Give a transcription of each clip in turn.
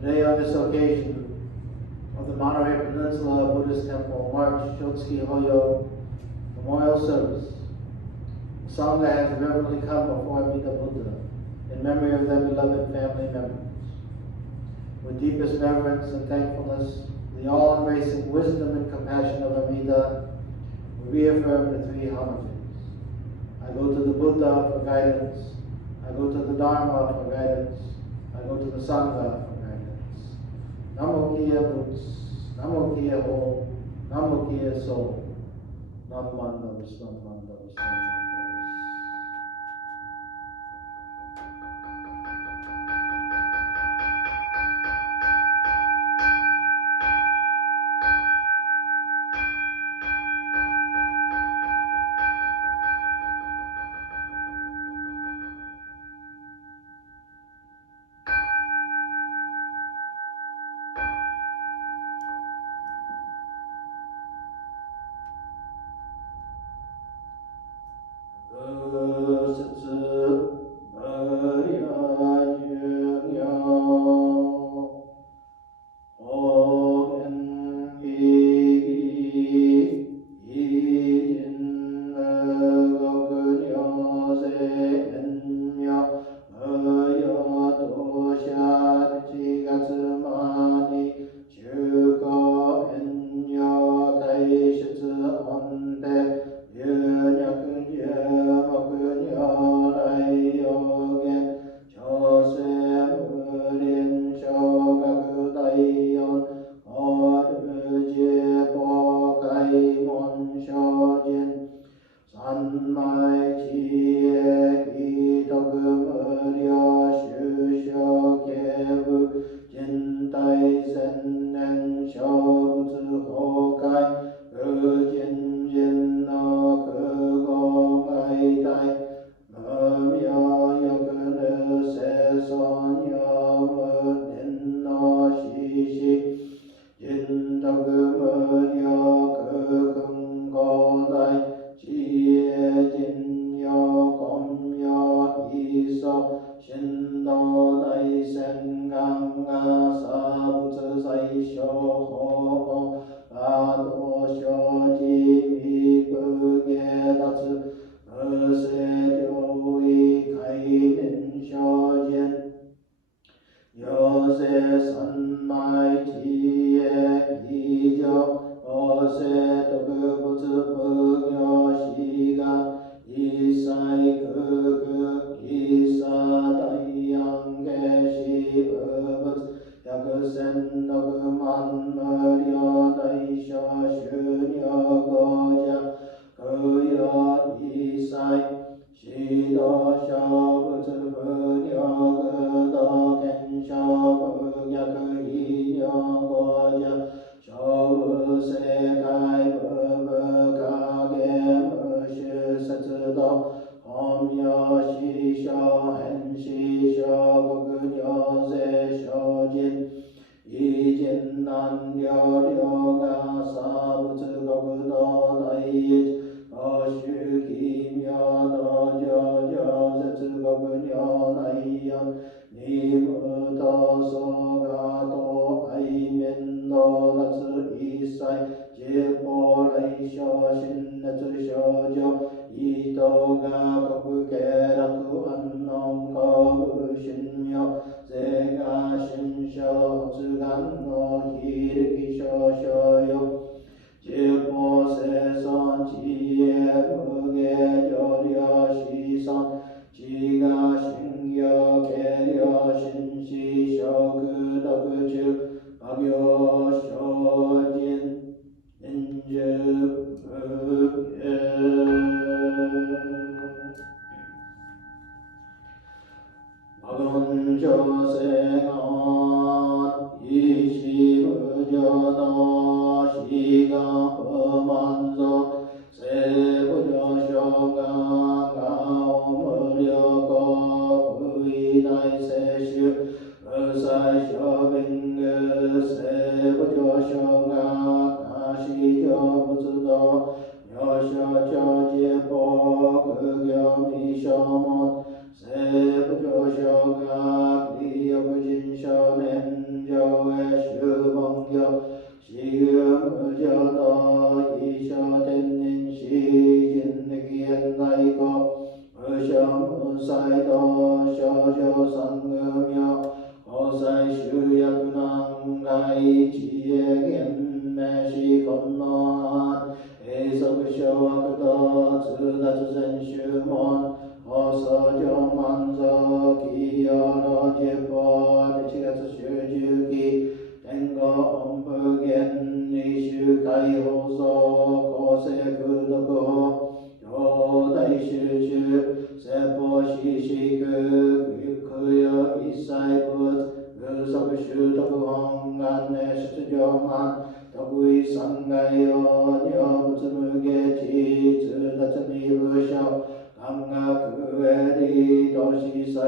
Today, on this occasion of the Monterey Peninsula Buddhist Temple March Shotsuki Hoyo Memorial Service, a song that has reverently come before Amida Buddha in memory of their beloved family members. With deepest reverence and thankfulness, the all-embracing wisdom and compassion of Amida, we reaffirm the three homages. I go to the Buddha for guidance. I go to the Dharma for guidance. I go to the Sangha for guidance. Namo Kiya Boots, Namo Kiya Ho, Namo Kiya Soul, Nam Mandavis, Nam Mandavis, Nam Mandavis.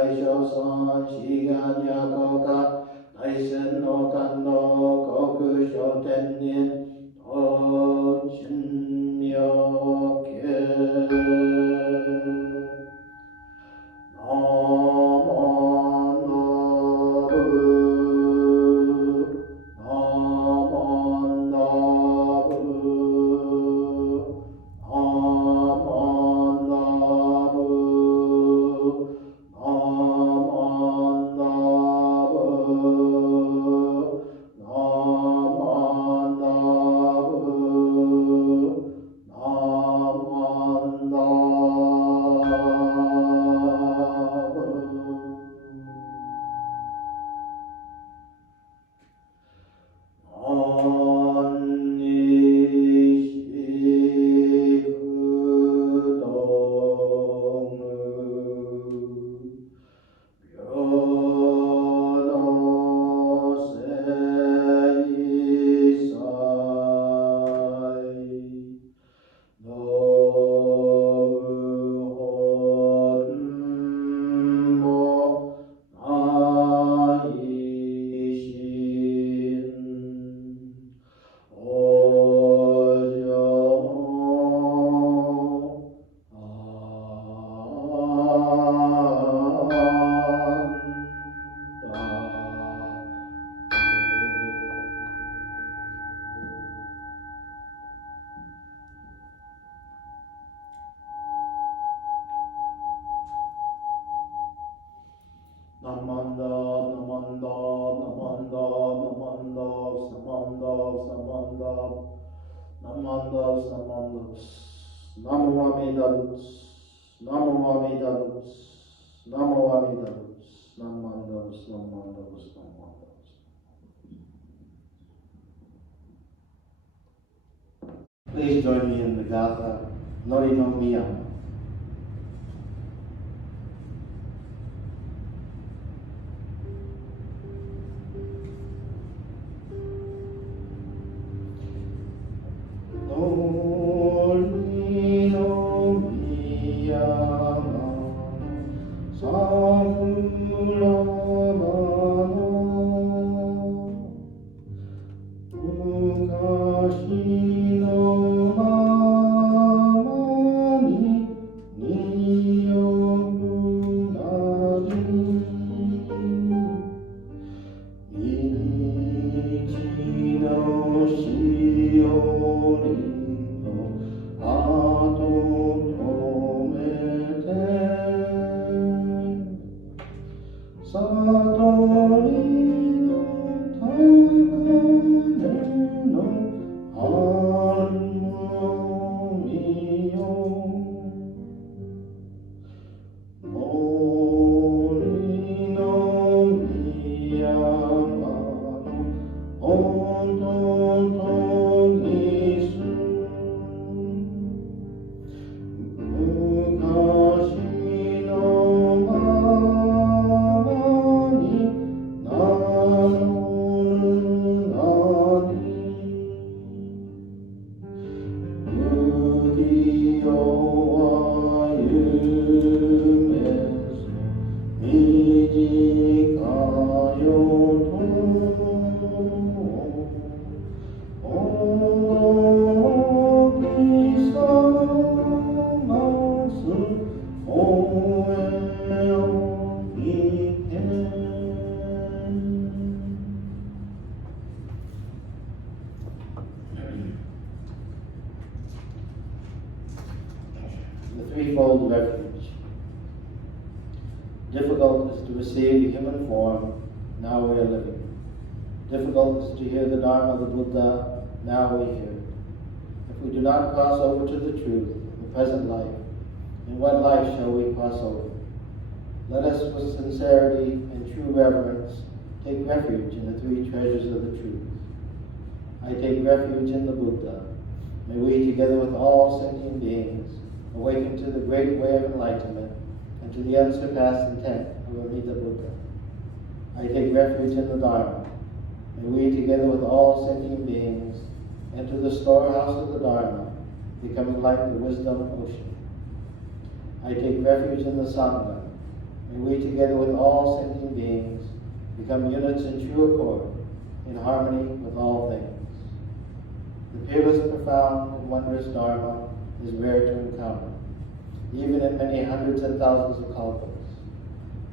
最小尊志願や効果大仙の感動国小天人道真妙家Please join me in the Gatha Nori no Miyama. Nori no Miyama Sakura Threefold refuge. Difficult is to receive human form, now we are living. Difficult is to hear the Dharma of the Buddha, now we hear it. If we do not cross over to the truth, the present life, in what life shall we cross over? Let us with sincerity and true reverence take refuge in the three treasures of the truth. I take refuge in the Buddha. May we, together with all sentient beings, awaken to the great way of enlightenment and to the unsurpassed intent of Amida Buddha. I take refuge in the Dharma. May we, together with all sentient beings, enter the storehouse of the Dharma, becoming like the wisdom ocean. I take refuge in the Sangha. may we together with all sentient beings become units in true accord, in harmony with all things. The peerless, profound, and wondrous Dharma is rare to encounter, even in many hundreds and thousands of kalpas.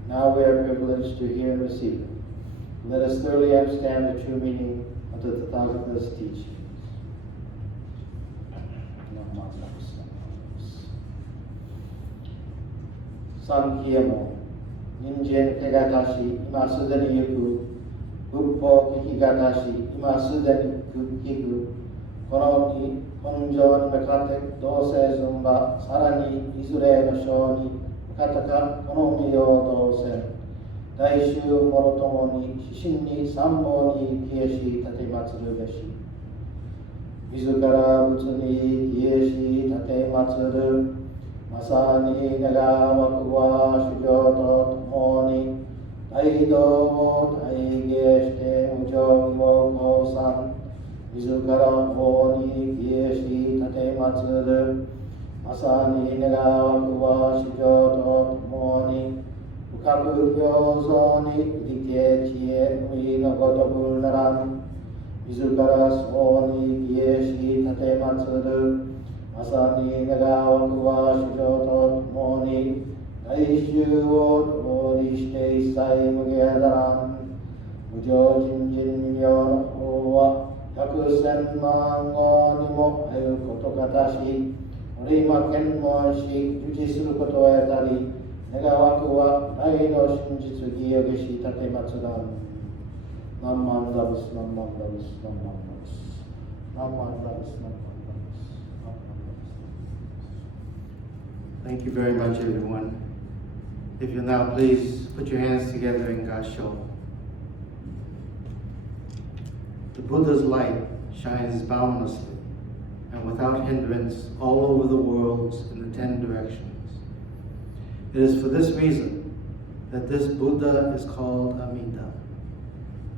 Now we are privileged to hear and receive it. Let us thoroughly understand the true meaning of the Tathagata's teachings. Sankhya-mo, Ninjen Kegatashi, Ima Sudani Yuku, Buppo Kikigatashi, Ima Sudani Kiku, Kono Honjo Mekate, Dose Zumba, Sarani, Izure no Shoni, Kataka, Kono Miyo Dose, Daishu Morotomo ni, Shishin ni, Sambo ni, Kieshi, Tatematsuru Beshi. Mizukara Butsu ni, Kieshi, Tatematsuru, Masani Nagawakuwa Shujoto Tomoni, Taido, Taigeshte, Mujo Iwo Kosan, Mizukara Oni, Kieshi, Tatematsuru, Masani Nagawakuwa Shujoto Tomoni, Ukaku Kyozoni, Dike Chie, Nui no Gotobu Naran, Mizukara Soni, Kieshi, Tatematsuru, Masani Nagawakuwa Shujoto Tomoni, Daishu Odorishte Sai Mugedaran, Mujo Jinjin Yon Hoa, Yakusen Mango Nimo Ayu Kotokatashi, Orima Kenmon Shik, Jujisuru Koto Etari, Nagawakuwa, Naido Shinjitsu Giyogeshi Tatematsudan. Namandavas, Namandavas, Namandavas, Namandavas, Namandavas. Thank you very much, everyone. If you'll now please put your hands together in Gasho. The Buddha's light shines boundlessly and without hindrance all over the worlds in the 10 directions. It is for this reason that this Buddha is called Amida.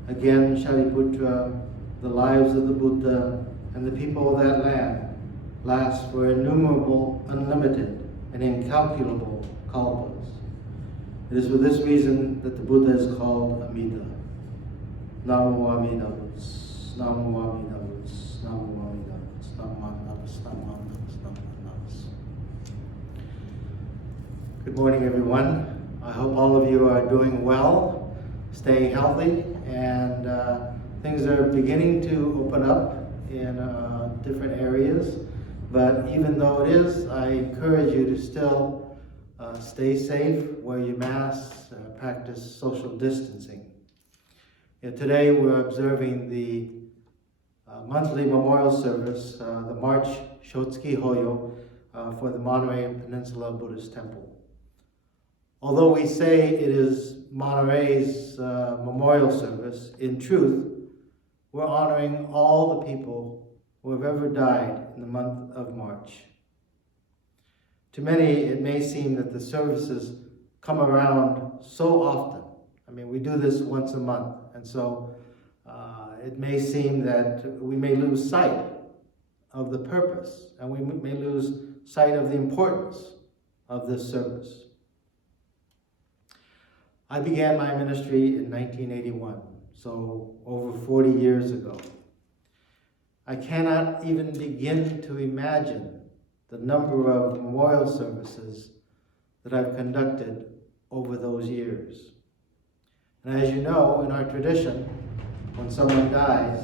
Again, Shariputra, the lives of the Buddha and the people of that land last for innumerable, unlimited, and incalculable kalpas. It is for this reason that the Buddha is called Amida. Namo Amida Butsu, Namo Amida Butsu, Namo Amida Butsu, Namo Amida Butsu, Namo Amida Butsu, Namo Amida Butsu. Good morning, everyone. I hope all of you are doing well, staying healthy, and things are beginning to open up in different areas. But even though it is, I encourage you to still stay safe, wear your masks, practice social distancing. Today we're observing the monthly memorial service, the March Shotsuki Hoyo for the Monterey Peninsula Buddhist Temple. Although we say it is Monterey's memorial service, in truth, we're honoring all the people who have ever died in the month of March. To many, it may seem that the services come around so often. I mean, we do this once a month, and so it may seem that we may lose sight of the purpose, and we may lose sight of the importance of this service. I began my ministry in 1981, so over 40 years ago. I cannot even begin to imagine the number of memorial services that I've conducted over those years. And as you know, in our tradition, when someone dies,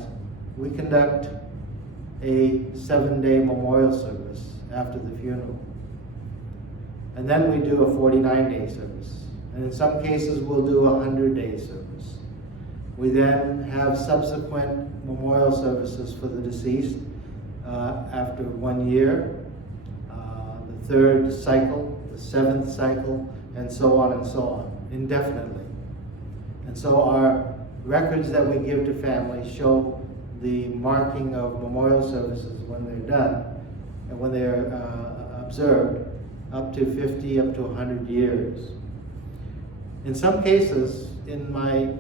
we conduct a 7-day memorial service after the funeral. And then we do a 49-day service. And in some cases, we'll do a 100-day service. We then have subsequent memorial services for the deceased after 1 year, the 3rd cycle, the 7th cycle, and so on, indefinitely. And so our records that we give to families show the marking of memorial services when they're done and when they're observed, up to 50, up to 100 years. In some cases, in my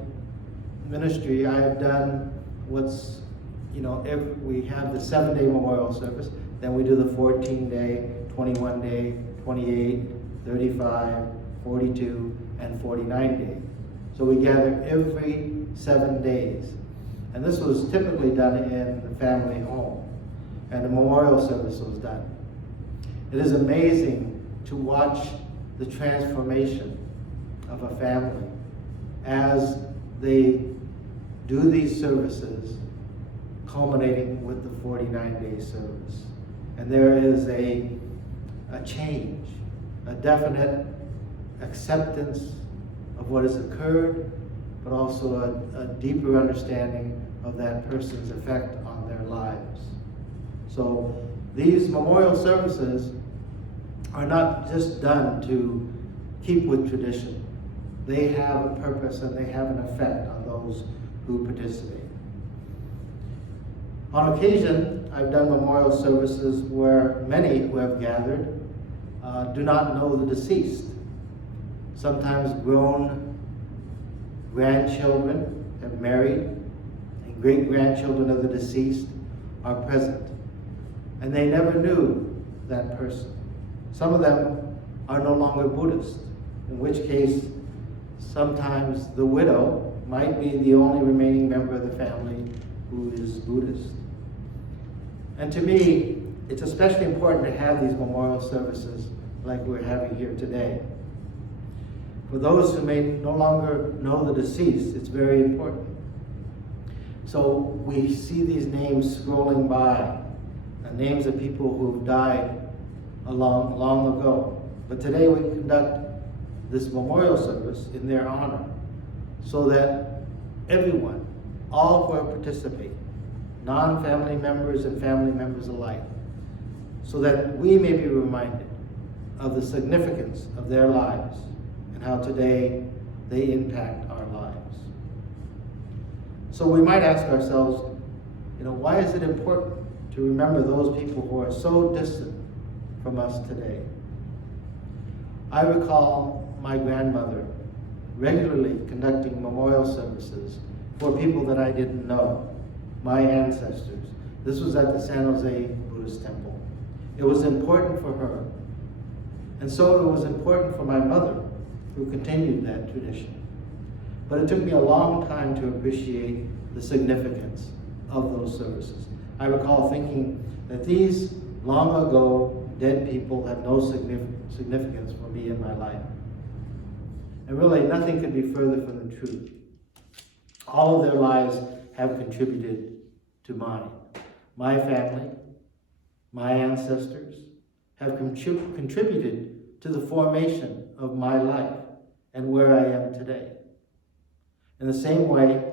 ministry, I have done what's, we have the 7-day memorial service, then we do the 14-day, 21-day, 28, 35, 42, and 49 Day. So we gather every 7 days. And this was typically done in the family home, and the memorial service was done. It is amazing to watch the transformation of a family as they do these services, culminating with the 49-day service. And there is a change, a definite acceptance of what has occurred, but also a deeper understanding of that person's effect on their lives. So these memorial services are not just done to keep with tradition. They have a purpose and they have an effect on those who participate. On occasion, I've done memorial services where many who have gathered do not know the deceased. Sometimes grown grandchildren have married, and great-grandchildren of the deceased are present. And they never knew that person. Some of them are no longer Buddhist, in which case sometimes the widow might be the only remaining member of the family who is Buddhist. And to me, it's especially important to have these memorial services like we're having here today. For those who may no longer know the deceased, it's very important. So we see these names scrolling by, names of people who have died long ago. But today we conduct this memorial service in their honor, so that everyone, all who are participating, non-family members and family members alike, so that we may be reminded of the significance of their lives and how today they impact our lives. So we might ask ourselves, why is it important to remember those people who are so distant from us today? I recall my grandmother regularly conducting memorial services for people that I didn't know, my ancestors. This was at the San Jose Buddhist Temple. It was important for her. And so it was important for my mother, who continued that tradition. But it took me a long time to appreciate the significance of those services. I recall thinking that these long ago dead people have no significance for me in my life. And really, nothing could be further from the truth. All of their lives have contributed to mine. My family, my ancestors, have contributed to the formation of my life and where I am today. In the same way,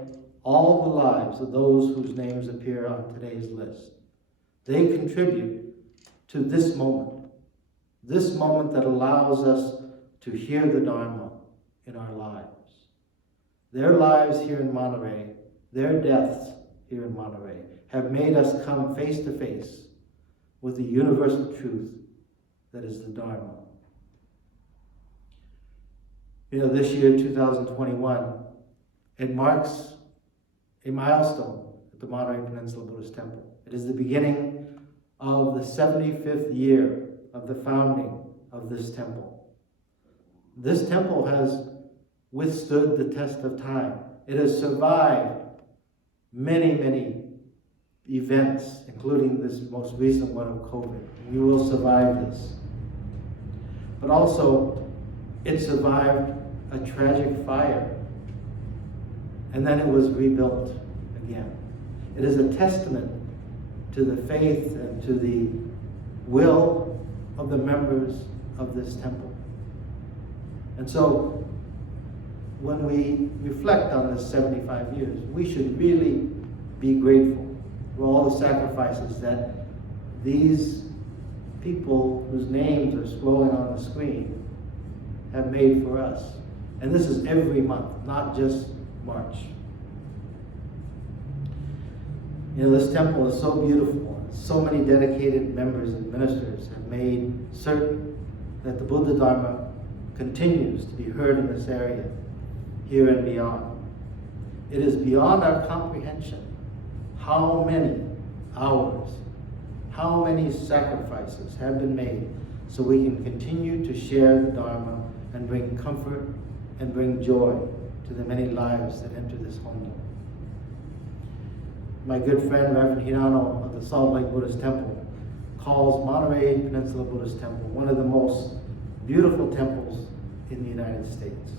all the lives of those whose names appear on today's list, they contribute to this moment that allows us to hear the Dharma in our lives. Their lives here in Monterey, their deaths here in Monterey, have made us come face to face with the universal truth that is the Dharma. This year, 2021, it marks a milestone at the Monterey Peninsula Buddhist Temple. It is the beginning of the 75th year of the founding of this temple. This temple has withstood the test of time. It has survived many, many events, including this most recent one of COVID. We will survive this. But also, it survived a tragic fire, and then it was rebuilt again. It is a testament to the faith and to the will of the members of this temple. And so, when we reflect on this 75 years, we should really be grateful for all the sacrifices that these people whose names are scrolling on the screen have made for us. And this is every month, not just March. This temple is so beautiful. So many dedicated members and ministers have made certain that the Buddha Dharma continues to be heard in this area, here and beyond. It is beyond our comprehension how many hours, how many sacrifices have been made so we can continue to share the Dharma and bring comfort and bring joy to the many lives that enter this home. My good friend, Reverend Hirano of the Salt Lake Buddhist Temple, calls Monterey Peninsula Buddhist Temple one of the most beautiful temples in the United States.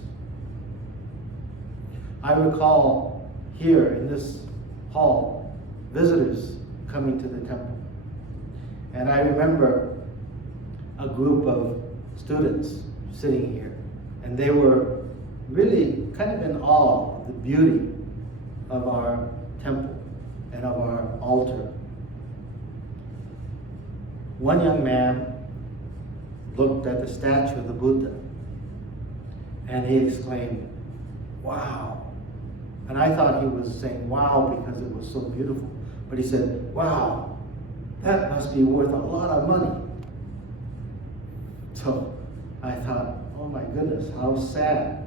I recall here in this hall, visitors coming to the temple. And I remember a group of students sitting here, and they were really kind of in awe of the beauty of our temple and of our altar. One young man looked at the statue of the Buddha and he exclaimed, "Wow." And I thought he was saying wow because it was so beautiful. But he said, "Wow, that must be worth a lot of money." So I thought, oh my goodness, how sad.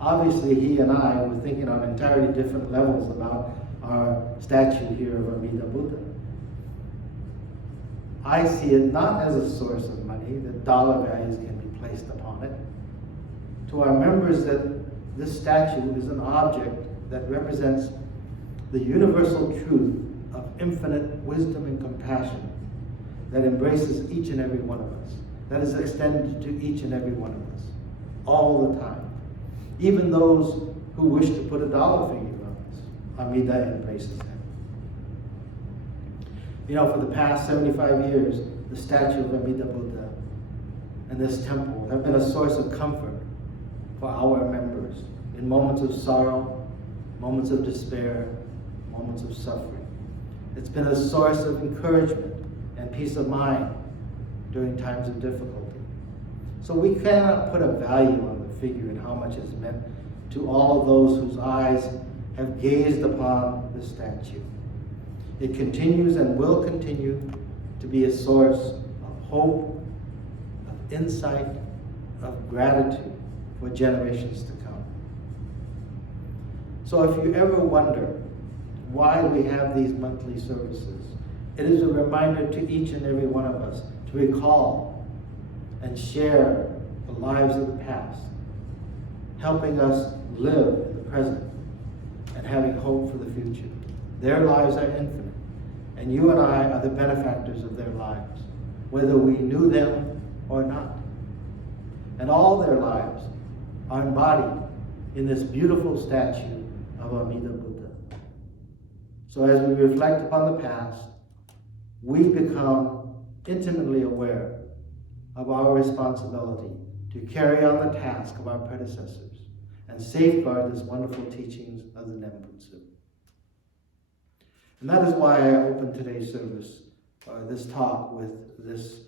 Obviously, he and I were thinking on entirely different levels about our statue here of Amida Buddha. I see it not as a source of money, that dollar values can be placed upon it. To our members, that this statue is an object that represents the universal truth of infinite wisdom and compassion that embraces each and every one of us, that is extended to each and every one of us, all the time. Even those who wish to put a dollar figure on us, Amida embraces them. You know, for the past 75 years, the statue of Amida Buddha and this temple have been a source of comfort for our members in moments of sorrow, moments of despair, moments of suffering. It's been a source of encouragement and peace of mind during times of difficulty. So we cannot put a value on the figure and how much it's meant to all of those whose eyes have gazed upon the statue. It continues and will continue to be a source of hope, of insight, of gratitude for generations to come. So if you ever wonder why we have these monthly services, it is a reminder to each and every one of us to recall and share the lives of the past, helping us live in the present and having hope for the future. Their lives are infinite, and you and I are the benefactors of their lives, whether we knew them or not. And all their lives are embodied in this beautiful statue of Amida Buddha. So as we reflect upon the past, we become intimately aware of our responsibility to carry on the task of our predecessors and safeguard this wonderful teachings of the Nembutsu. And that is why I opened today's service, this talk, with this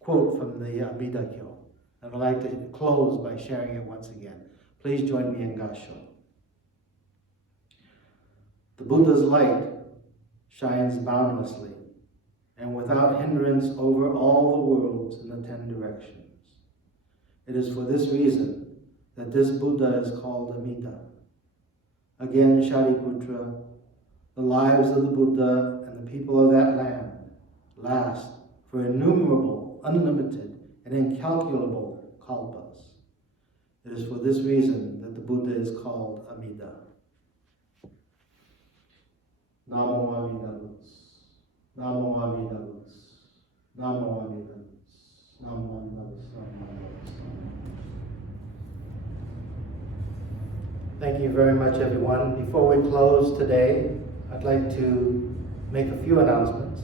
quote from the Amida Kyo. And I'd like to close by sharing it once again. Please join me in Gassho. The Buddha's light shines boundlessly and without hindrance over all the worlds in the 10 directions. It is for this reason that this Buddha is called Amida. Again, Shariputra, the lives of the Buddha and the people of that land last for innumerable, unlimited, and incalculable kalpas. It is for this reason that the Buddha is called Amida. Namo Amida Butsu. Namo Amida Butsu. Namo Amida Butsu. Namo Amida Butsu. Namo Amida Butsu. Thank you very much, everyone. Before we close today, I'd like to make a few announcements.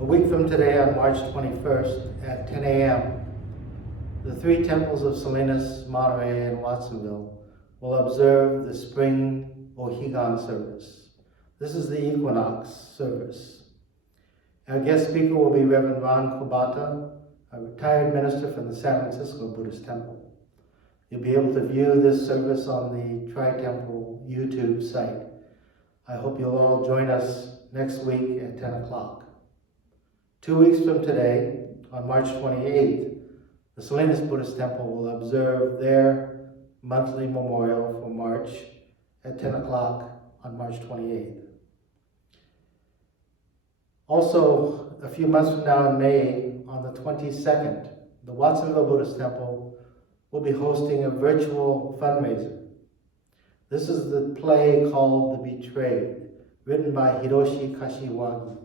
A week from today, on March 21st at 10 a.m., the 3 temples of Salinas, Monterey, and Watsonville will observe the spring Ohigan service. This is the equinox service. Our guest speaker will be Reverend Ron Kobata, a retired minister from the San Francisco Buddhist Temple. You'll be able to view this service on the Tri-Temple YouTube site. I hope you'll all join us next week at 10 o'clock. 2 weeks from today, on March 28th, the Salinas Buddhist Temple will observe their monthly memorial for March at 10 o'clock on March 28th. Also, a few months from now in May, on the 22nd, the Watsonville Buddhist Temple will be hosting a virtual fundraiser. This is the play called The Betrayed, written by Hiroshi Kashiwagi.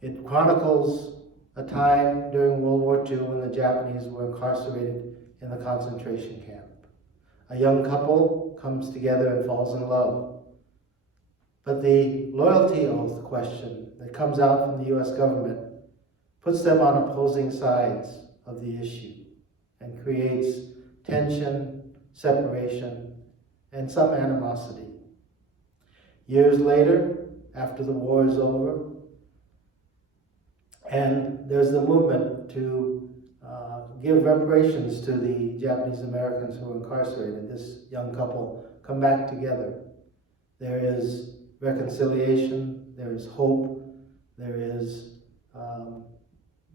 It chronicles a time during World War II when the Japanese were incarcerated in the concentration camp. A young couple comes together and falls in love. But the loyalty oath question that comes out from the US government puts them on opposing sides of the issue and creates tension, separation, and some animosity. Years later, after the war is over, and there's the movement to give reparations to the Japanese Americans who were incarcerated. This young couple come back together. There is reconciliation, there is hope, there is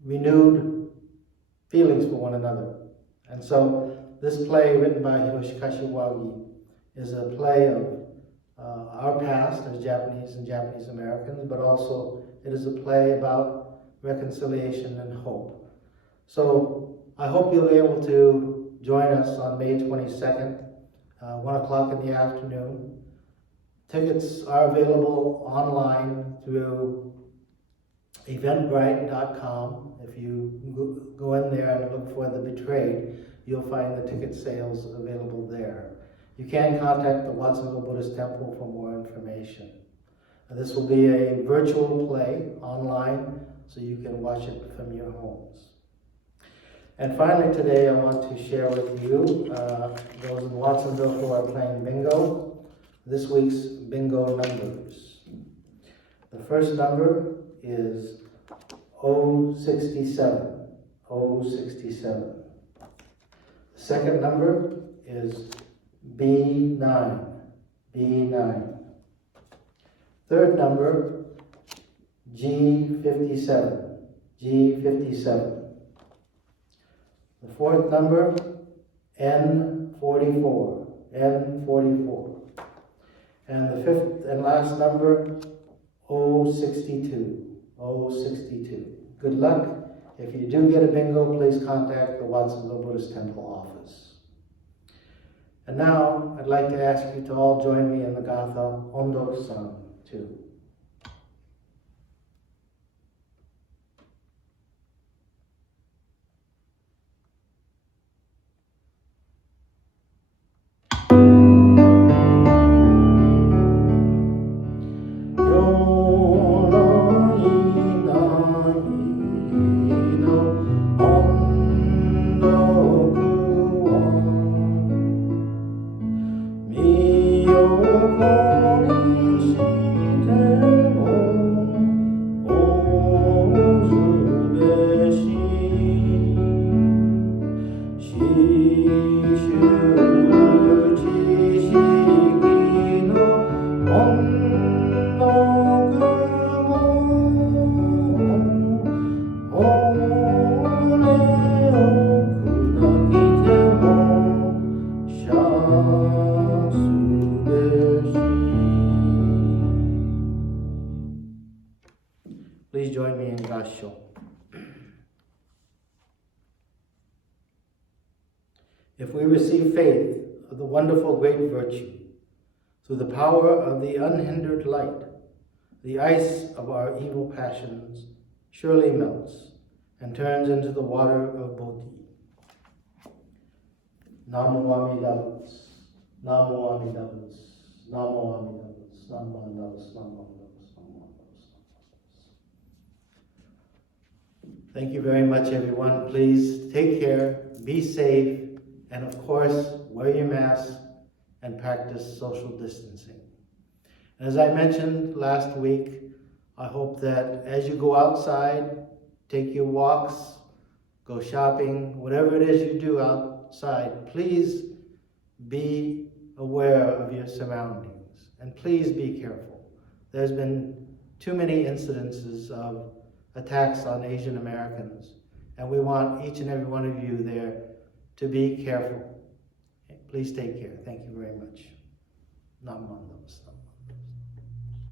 renewed feelings for one another. And so this play, written by Hiroshi Kashiwagi, is a play of our past as Japanese and Japanese Americans, but also it is a play about reconciliation and hope. So I hope you'll be able to join us on May 22nd, 1 o'clock in the afternoon. Tickets are available online through eventbrite.com. If you go in there and look for The Betrayed, you'll find the ticket sales available there. You can contact the Watsonville Buddhist Temple for more information. This will be a virtual play online, so you can watch it from your homes. And finally today I want to share with you, those in Watsonville who are playing bingo, this week's bingo numbers. The first number is 067, 067. The second number is B9, B9. Third number, G57, G57. The fourth number, N44, N44. And the fifth and last number, 062, 062. Good luck. If you do get a bingo, please contact the Watsonville Buddhist Temple office. And now, I'd like to ask you to all join me in the Gatha Ondo-san 2. Please join me in Gasho. If we receive faith of the wonderful great virtue, through the power of the unhindered light, the ice of our evil passions surely melts and turns into the water of Bodhi. Namo Amidavas, Namo Amidavas, Namo Amidavas, Namo Amidavas, Namo Amidavas. Thank you very much, everyone. Please take care, be safe, and of course, wear your mask and practice social distancing. And as I mentioned last week, I hope that as you go outside, take your walks, go shopping, whatever it is you do outside, please be aware of your surroundings and please be careful. There's been too many incidences of attacks on Asian Americans, and we want each and every one of you there to be careful. Please take care. Thank you very much. Namo Namaste.